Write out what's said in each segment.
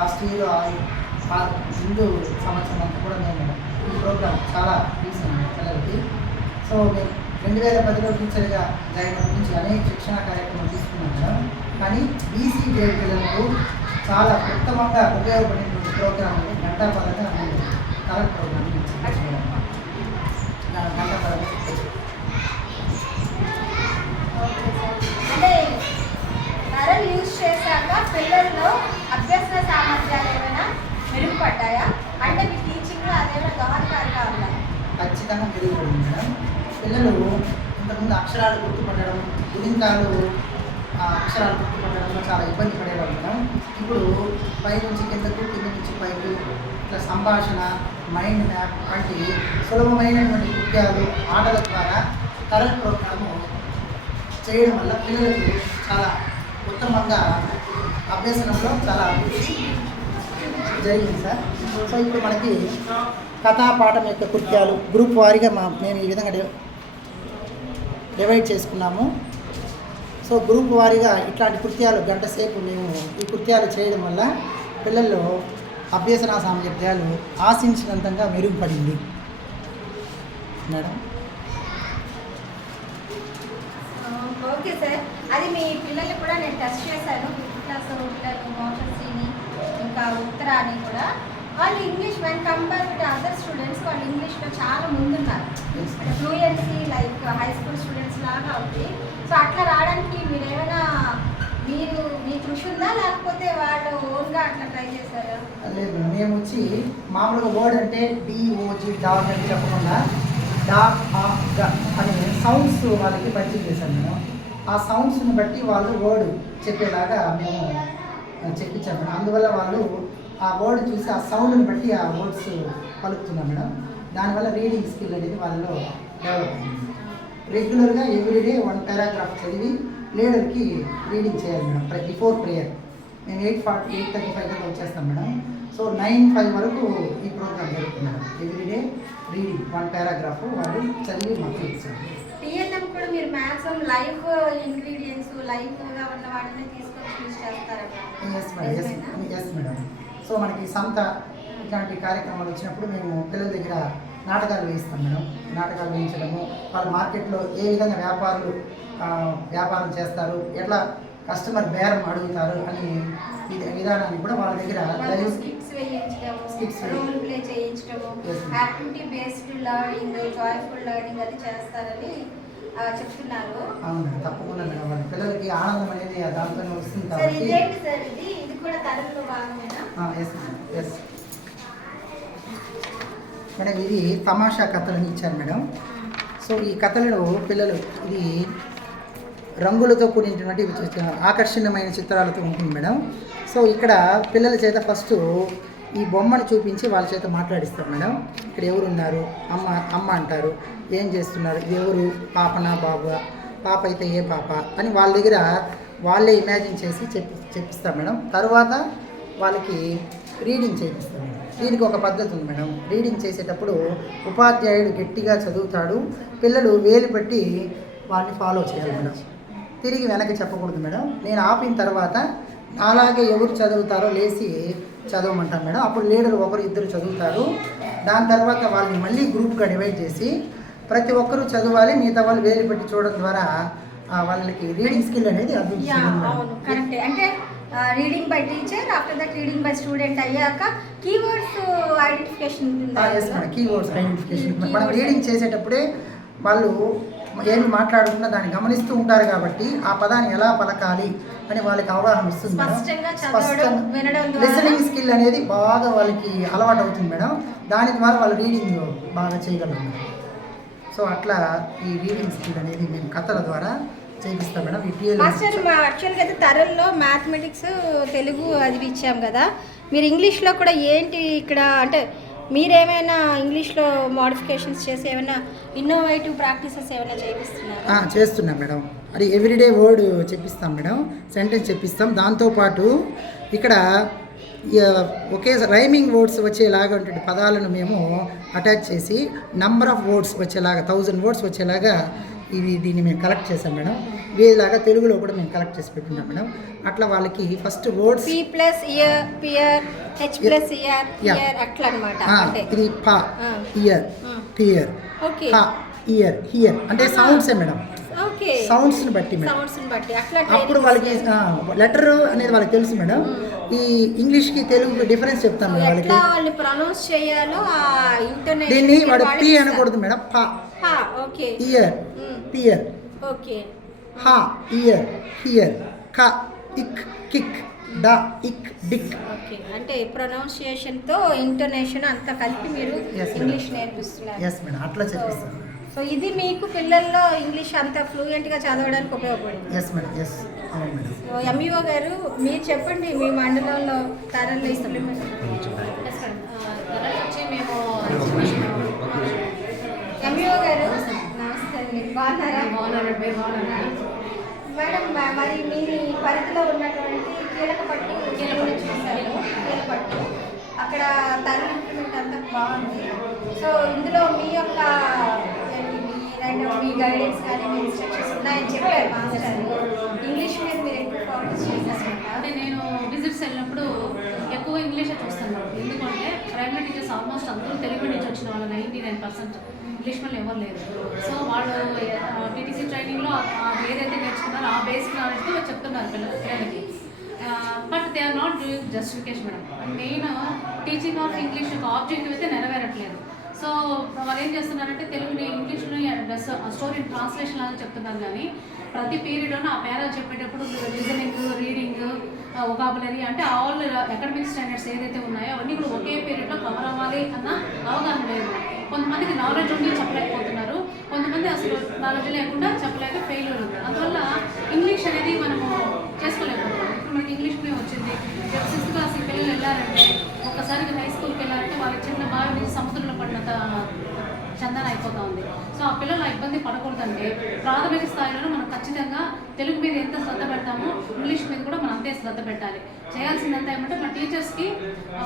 Last year ముందు సంవత్సరం అంతా కూడా మేము ఈ ప్రోగ్రామ్ చాలా తీసాము పిల్లలకి. సో మేము 2010లో టీచర్గా జాయిన్ అయినప్పటి నుంచి అనేక శిక్షణ కార్యక్రమాలు తీసుకున్నాం మేడం. కానీ బీసీ గ్రేడ్ పిల్లలకు చాలా ఉత్తమంగా ఉపయోగపడినటువంటి ప్రోగ్రామ్ గంటాపరంగా మేము కరెక్ట్ ప్రోగ్రామ్ అంటే కరెంట్ యూజ్ చేశాక పిల్లల్లో అభ్యసన సామర్థ్యాలు ఏమైనా మెరుగుపడ్డాయా? అంటే మీ టీచింగ్లో అదేమైనా దోహదకారిగా ఉందా? ఖచ్చితంగా మెరుగుపడింది మేడం. పిల్లలు ఇంతకుముందు అక్షరాలు గుర్తుపట్టడం, గుణింతాలు అక్షరాలు గుర్తుపట్టడంలో చాలా ఇబ్బంది పడేవాళ్ళు మేడం. ఇప్పుడు పై నుంచి కిందకు, కింద నుంచి పైకి ఇట్లా సంభాషణ, మైండ్ మ్యాప్ వంటి సులభమైనటువంటి కృత్యాలు, ఆటల ద్వారా కరెంట్ ప్రోగ్రాము చేయడం వల్ల పిల్లలకు చాలా ఉత్తమంగా అభ్యసనంలో చాలా అభివృద్ధి జరిగింది సార్. సో ఇప్పుడు మనకి కథా పాఠం యొక్క కృత్యాలు గ్రూప్ వారీగా మేము ఈ విధంగా డివైడ్ చేసుకున్నాము. సో గ్రూప్ వారీగా ఇట్లాంటి కృత్యాలు గంట సేపు మేము ఈ కృత్యాలు చేయడం వల్ల పిల్లల్లో అభ్యసన సామర్థ్యాలు ఆశించినంతగా మెరుగుపడింది మేడం. ఓకే సార్, అది మీ పిల్లలు కూడా నేను టెస్ట్ చేశాను. 5th క్లాస్ పిల్లలు మోషన్సీని ఇంకా ఉత్తరాని కూడా వాళ్ళు English when compare with other students వాళ్ళు ఇంగ్లీష్లో చాలా ముందున్నారు. Fluency like high school students లాగా ఉంది. సో అట్లా రావడానికి మీరు ఏమైనా మీ కృషి ఉందా, లేకపోతే వాళ్ళు ఓన్గా అట్లా ట్రై చేశారా? లేదు, మేము వచ్చి మామూలుగా వర్డ్ అంటే డిఓజీ డాగ్ అని చెప్పకుండా డాగ్ అనే సౌండ్స్ వాళ్ళకి పరిచయం చేశాను మేడం. ఆ సౌండ్స్ని బట్టి వాళ్ళు వర్డ్ చెప్పేలాగా మేము చెప్పించాము మేడం. అందువల్ల వాళ్ళు ఆ వర్డ్ చూసి ఆ సౌండ్ని బట్టి ఆ వర్డ్స్ పలుకుతున్నాం మేడం. దానివల్ల రీడింగ్ స్కిల్ అనేది వాళ్ళలో డెవలప్ అయింది. రెగ్యులర్గా ఎవ్రీడే 1 పారాగ్రాఫ్ చదివి లీడర్కి రీడింగ్ చేయాలి మేడం. బిఫోర్ ప్రేయర్ మేము 8:35 వచ్చేస్తాం మేడం. సో 9:05 వరకు ఈ ప్రోగ్రామ్ జరుగుతుంది మేడం. ఎవ్రీడే రీడింగ్ 1 పారాగ్రాఫ్ వాళ్ళు చదివి మాకు ఇచ్చారు. టీఎల్ఎం కూడా మీరు మ్యాక్సిమం లైవ్ ఇంగ్రీడియంట్స్ లైవ్గా ఉన్న వాటిని తీసుకొని యూజ్ చేస్తారా? Yes madam. సో మనకి సంత ఇట్లాంటి కార్యక్రమాలు వచ్చినప్పుడు మేము పిల్లల దగ్గర నాటకాలు వేయిస్తాం మేడం. నాటకాలు వేయించడము, వాళ్ళు మార్కెట్లో ఏ విధంగా వ్యాపారం చేస్తారు, ఎట్లా కస్టమర్ బేరం అడుగుతారు అని విధానాన్ని కూడా వాళ్ళ దగ్గర స్కిట్స్ వేయించడము, రోల్ ప్లే చేయించడము, activity based learning, joyful learning అది చేస్తారని చెప్తున్నారు. అవును, తప్పకుండా మేడం. వాళ్ళ పిల్లలకి ఆనందం అనేది దాంతోనే వస్తుంది కాబట్టి ఇది కూడా తరగతిలో భాగమేనా? Yes madam. ఇది తమాషా కథలని ఇచ్చారు మేడం. సో ఈ కథలలో పిల్లలు ఇది రంగులతో కూడినటువంటి ఆకర్షణీయమైన చిత్రాలతో ఉంటుంది మేడం. సో ఇక్కడ పిల్లల చేత ఫస్ట్ ఈ బొమ్మను చూపించి వాళ్ళ చేత మాట్లాడిస్తాం మేడం. ఇక్కడ ఎవరు ఉన్నారు, అమ్మ అంటారు, ఏం చేస్తున్నారు, ఇది ఎవరు, పాపనా బాబా, పాప అయితే ఏ పాప అని వాళ్ళ దగ్గర వాళ్ళే ఇమాజిన్ చేసి చెప్పిస్తాం మేడం. తర్వాత వాళ్ళకి రీడింగ్ చేపిస్తాం మేడం. దీనికి ఒక పద్ధతి ఉంది మేడం. రీడింగ్ చేసేటప్పుడు ఉపాధ్యాయుడు గట్టిగా చదువుతాడు, పిల్లలు వేలు పెట్టి వాళ్ళని ఫాలో చేయాలి మేడం. తిరిగి వెనక్కి చెప్పకూడదు మేడం. నేను ఆపిన తర్వాత అలాగే ఎవరు చదువుతారో లేచి చదవమంటాం మేడం. అప్పుడు లీడర్ ఒకరు ఇద్దరు చదువుతారు. దాని తర్వాత వాళ్ళని మళ్ళీ గ్రూప్గా డివైడ్ చేసి ప్రతి ఒక్కరూ చదవాలి, మిగతా వాళ్ళు వేలు పెట్టి చూడడం ద్వారా వాళ్ళకి రీడింగ్ స్కిల్ అనేది అభివృద్ధి కరెక్ట్. అంటే reading by teacher, after that reading by student అయ్యాక కీవర్డ్స్ ఐడెంటిఫికేషన్ ఉంటుందా? Yes madam, keywords identification. మనం రీడింగ్ చేసేటప్పుడే వాళ్ళు ఏమి మాట్లాడకుండా దాన్ని గమనిస్తూ ఉంటారు కాబట్టి ఆ పదాన్ని ఎలా పలకాలి అని వాళ్ళకి అవగాహన వస్తుంది. లిసనింగ్ స్కిల్ అనేది బాగా వాళ్ళకి అలవాటు అవుతుంది మేడం. దాని ద్వారా వాళ్ళు రీడింగ్ బాగా చేయగలరు మేడం. సో అట్లా ఈ రీడింగ్ స్కిల్ అనేది మేము కథల ద్వారా చేపిస్తాం మేడం. మాస్టర్ యాక్చువల్గా అయితే తరంలో మ్యాథమెటిక్స్, తెలుగు అది ఇచ్చాం కదా, మీరు ఇంగ్లీష్లో కూడా ఏంటి ఇక్కడ అంటే మీరేమైనా ఇంగ్లీష్లో మోడిఫికేషన్స్ చేసి ఏమైనా ఇన్నోవేటివ్ ప్రాక్టీసెస్ ఏమైనా చేపిస్తున్నారా? చేస్తున్నాం మేడం. అది ఎవ్రీడే వర్డ్ చెప్పిస్తాం మేడం, సెంటెన్స్ చెప్పిస్తాం. దాంతోపాటు ఇక్కడ ఒకే రైమింగ్ వర్డ్స్ వచ్చేలాగా ఉంటుంది పదాలను మేము అటాచ్ చేసి నంబర్ ఆఫ్ వర్డ్స్ వచ్చేలాగా 1000 వర్డ్స్ వచ్చేలాగా దీన్ని మేము కలెక్ట్ చేసాం మేడం. ఇవేలాగా తెలుగులో కూడా మేము కలెక్ట్ చేసి పెట్టున్నాం మేడం. అట్లా వాళ్ళకి first words P plus ear pear H plus ear Yeah. Ear అట్లా అనమాట అంటే ఇది పా ఇయర్ పియర్ ఓకే హా ఇయర్ హియర్ అంటే సౌండ్సే మేడం. ఓకే సౌండ్స్ని బట్టి మేడం. సౌండ్స్ని బట్టి అట్లా అప్పుడు వాళ్ళకి లెటర్ అనేది వాళ్ళకి తెలుసు మేడం. ఈ ఇంగ్లీష్కి తెలుగు డిఫరెన్స్ చెప్తాను మేడం వాళ్ళకి. ఎట్లా వాళ్ళు ప్రొనౌన్స్ చేయాలో ఆ ఇంటర్నేషనల్ దీన్ని వాడు పి అనకూడదు మేడం. పా ఓకే ఇయర్ పియర్ ఓకే హా ఇయర్ హియర్ క ఇక్ కిక్ డ ఇక్ డిక్. ఓకే అంటే ప్రొనౌన్సియేషన్ తో ఇంటర్నేషన్ అంతా కలిపి మీరు Yes, madam. ఇంగ్లీష్ నేర్పిస్తున్నారు. ఎస్ మేడం అట్లా చెప్పిస్తాను. సో ఇది మీకు పిల్లల్లో ఇంగ్లీష్ అంత ఫ్లూయెంట్ గా చదవడానికి ఉపయోగపడుతుంది. ఎస్ మేడం ఎస్ అవును మేడం. సో ఎంఈఓ గారు మీరు చెప్పండి మీ మండలంలో తరలు ఇంప్లిమెంట్. వచ్చి మేము ఎంఈఓ గారు నమస్తే అండి, బాగున్నారా? మేడం మరి మీ పరిధిలో ఉన్నటువంటి కీలకపట్టు చూశారు. కీలకపట్టు అక్కడ తరలి ఇంప్లిమెంట్ అంతా బాగుంది. సో ఇందులో మీ యొక్క మీ గైడెన్స్ కానీ మీ ఇన్స్ట్రక్షన్స్ ఉన్నాయని చెప్పారు మాస్టర్. ఇంగ్లీష్ మీద మీరు ఎక్కువ ఫోకస్ చేసేసారు. అంటే నేను విజిట్స్ వెళ్ళినప్పుడు ఎక్కువ ఇంగ్లీషే చూస్తాను. ఎందుకంటే ప్రైమరీ టీచర్స్ ఆల్మోస్ట్ అందరూ తెలుగు నుంచి వచ్చిన వాళ్ళు 99% ఇంగ్లీష్ వాళ్ళు ఎవరు లేరు. సో వాళ్ళు టీటీసీ ట్రైనింగ్లో ఏదైతే నేర్చుకున్నారో ఆ బేసిక్ నాలెడ్జ్తో చెప్తున్నారు పిల్లలకి. But they are not doing justification madam. Main teaching of English యొక్క ఆబ్జెక్టివ్ అయితే నెరవేరట్లేదు. సో వాళ్ళు ఏం చేస్తున్నారంటే తెలుగుని ఇంగ్లీష్లో స్టోరీ ట్రాన్స్లేషన్ అని చెప్తున్నారు. కానీ ప్రతి పీరియడ్లోనూ ఆ పేరా చెప్పేటప్పుడు లిజనింగ్ రీడింగ్ వొకాబులరీ అంటే ఆల్ అకాడమిక్ స్టాండర్డ్స్ ఏదైతే ఉన్నాయో అవన్నీ కూడా ఒకే పీరియడ్లో కవర్ అవ్వాలి అన్న అవగాహన లేదు. కొంతమందికి నాలెడ్జ్ ఉండి చెప్పలేకపోతున్నారు, కొంతమంది అసలు నాలెడ్జ్ లేకుండా చెప్పలేక ఫెయిల్యూర్ ఉంది. అందువల్ల ఇంగ్లీష్ అనేది మనము చేసుకోలేకపోతున్నాం. ఇప్పుడు మనకి ఇంగ్లీష్ మీడియం వచ్చింది. రేపు 6th క్లాస్ పిల్లలు వెళ్ళారంటే ఒక్కసారికి హై స్కూల్కి వెళ్ళారంటే వాళ్ళ చిన్న బావి నుంచి సముద్రంలో పడినంత చందన అయిపోతూ ఉంది. సో ఆ పిల్లలు ఇబ్బంది పడకూడదంటే ప్రాథమిక స్థాయిలో మనం ఖచ్చితంగా తెలుగు మీద ఎంత శ్రద్ధ పెడతామో ఇంగ్లీష్ మీద కూడా మనం అంతే శ్రద్ధ పెట్టాలి. చేయాల్సిందంతా ఏమంటే మన టీచర్స్కి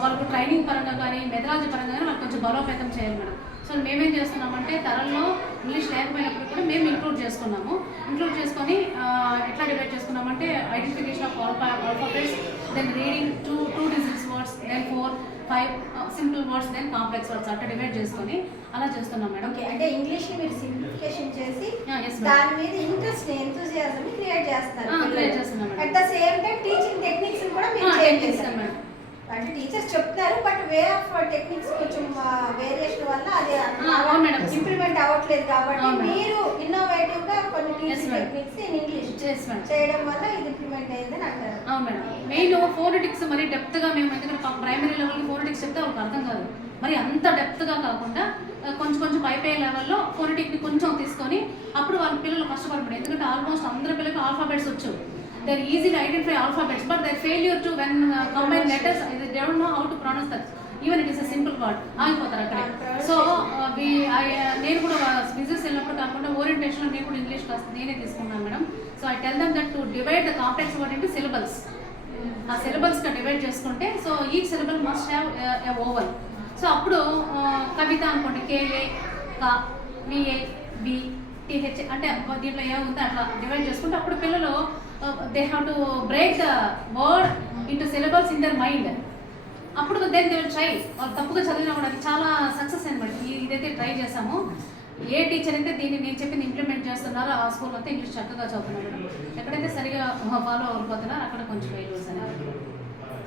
వాళ్ళకు ట్రైనింగ్ పరంగా కానీ మెథడాలజీ పరంగా కానీ వాళ్ళకి కొంచెం బలోపేతం చేయాలి మేడం. సో మేమేం చేస్తున్నామంటే తరంలో ఇంగ్లీష్ లేకపోయినప్పుడు కూడా మేము ఇంక్లూడ్ చేసుకున్నాము. ఇంక్లూడ్ చేసుకొని ఎట్లా డివైడ్ చేసుకున్నామంటే identification of alphabets, then reading two digits words, then 4, 5 simple words, then complex words అట్లా డివైడ్ చేసుకొని అలా చేస్తున్నాం మేడం. ఓకే అంటే ఇంగ్లీష్ మీరు సింప్లిఫికేషన్ చేసి yes, దాని మీద ఇంట్రెస్ట్ ఎంతూజియాజం క్రియేట్ చేస్తున్నారు. క్రియేట్ చేస్తున్నాం madam. At the same time teaching techniques కూడా మీరు చేంజ్ చేస్తారు మేడం. అంటే టీచర్స్ చెప్తారు బట్ వే ఆఫ్ టెక్నిక్స్ కొంచెం వేరియేషన్ వల్ల అది అవును మేడం. ఇంప్లిమెంట్ అవ్వట్లేదు. కాబట్టి అవును మేడం. మీరు ఇన్నోవేటివ్ గా కొన్ని teaching madam. Techniques in English Yes, madam. చేయడం వల్ల ఇది ఇంప్లిమెంట్ అయ్యిందని అంటారు. అవును మేడం. మెయిన్ ఫోనెటిక్స్ మరి డెప్త్గా మేము ఎందుకంటే ప్రైమరీ లెవెల్కి ఫోనెటిక్స్ చెప్తే వాళ్ళకి అర్థం కాదు. మరి అంత డెప్త్గా కాకుండా కొంచెం కొంచెం పైపే లెవెల్లో ఫోనెటిక్ని కొంచెం తీసుకొని అప్పుడు వాళ్ళ పిల్లలు కష్టపడతారు. ఎందుకంటే ఆల్మోస్ట్ అందరి పిల్లలకి ఆల్ఫాబెట్స్ వచ్చు. They are easy to identify alphabets but they failure to when combine letters they don't know how to pronounce that even it is a simple word ఆగిపోతారు అక్కడే. సో నేను కూడా బిజినెస్ వెళ్ళినప్పుడు కాకుండా ఓరియంటేషన్లో నేను కూడా ఇంగ్లీష్ క్లాస్ నేనే తీసుకున్నాను madam. So I tell them that to divide the complex word into syllables. ఆ సిలబల్స్గా డివైడ్ చేసుకుంటే సో ఈ syllable must have a oval. So అప్పుడు కవిత అనుకోండి KA క VA B TH అంటే దీంట్లో ఏముందో అట్లా డివైడ్ చేసుకుంటే అప్పుడు పిల్లలు they have to break the word into syllables in their mind. అప్పుడు దెన్ దే విల్ ట్రై. వాళ్ళు తప్పుగా చదివినా కూడా అది చాలా సక్సెస్ అనమాట. ఇదైతే ట్రై చేసాము. ఏ టీచర్ అయితే దీన్ని నేను చెప్పింది ఇంప్లిమెంట్ చేస్తున్నారో ఆ స్కూల్ అంతా ఇంగ్లీష్ చక్కగా చదువుతున్నారు. ఎక్కడైతే సరిగా ఫాలో అవ్వకపోతున్నారో అక్కడ కొంచెం ఫెయిల్యూర్స్ అనేది.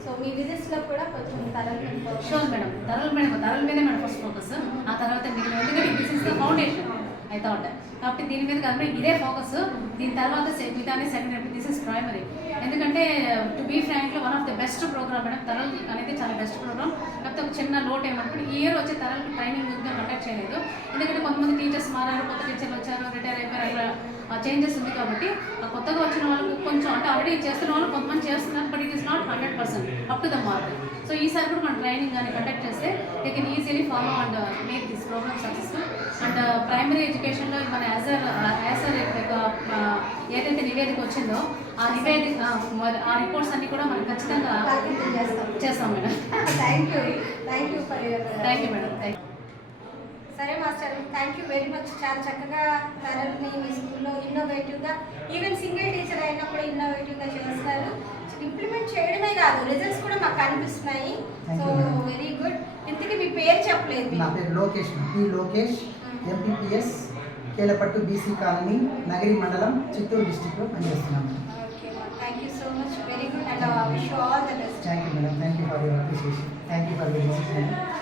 సో మీ విజిట్స్ లో కూడా కొంచెం తరలి షూర్ మేడం. తరల మీదే మేడం ఫస్ట్ ఫోకస్. ఆ తర్వాత మిగిలిన ఎందుకంటే this is the foundation I thought. కాబట్టి దీని మీద కాకుండా ఇదే ఫోకస్. దీని తర్వాత మిగతానే సెకండరీ, దిస్ ఇస్ ప్రైమరీ. ఎందుకంటే టు బీ ఫ్రాంక్లో one of the best program madam. TaRL అనేది చాలా బెస్ట్ ప్రోగ్రామ్. కాకపోతే ఒక చిన్న లోట్ ఏమంటే ఈ ఇయర్ వచ్చే తరలకు ట్రైనింగ్ కండక్ట్ చేయలేదు. ఎందుకంటే కొంతమంది టీచర్స్ మారారు, కొత్త టీచర్లు వచ్చారు, రిటైర్ అయిపోయారు, అట్లా చేంజెస్ ఉంది. కాబట్టి ఆ కొత్తగా వచ్చిన వాళ్ళకి కొంచెం అంటే ఆల్రెడీ చేస్తున్న వాళ్ళు కొంతమంది చేస్తున్నారు but it is not 100% up to the mark. So ఈసారి కూడా మనం ట్రైనింగ్ కానీ కండక్ట్ చేస్తే they can easily follow and make this program successful. And primary ఎడ్యుకేషన్లో మన యాజర్ ఏదైతే నివేదిక వచ్చిందో ఆ నివేదిక ఆ రిపోర్ట్స్ అన్ని కూడా మనం ఖచ్చితంగా చేస్తాం madam. Thank you for your thank you madam. Thank you. సరే master, thank you very much. చాలా చక్కగా తరల్ని మీ స్కూల్లో ఇన్నోవేటివ్గా, ఈవెన్ సింగిల్ టీచర్ అయినా కూడా ఇన్నోవేటివ్గా చేస్తారు. ఇంప్లిమెంట్ చేయడమే కాదు, రిజల్ట్స్ కూడా మాకు కనిపిస్తున్నాయి. Thank so you, madam. Very good. ఇంతకీ మీ పేరు చెప్పలేదు. నా పేరు Lokesh, P Lokesh, MPPS, Kelapattu BC colony, Nagari మండలం, చిత్తూరు డిస్టిక్లో పనిచేస్తున్నాను. Okay, thank you so much. Very good and wish you all the best. Thank you madam, thank you for your appreciation, thank you for your decision.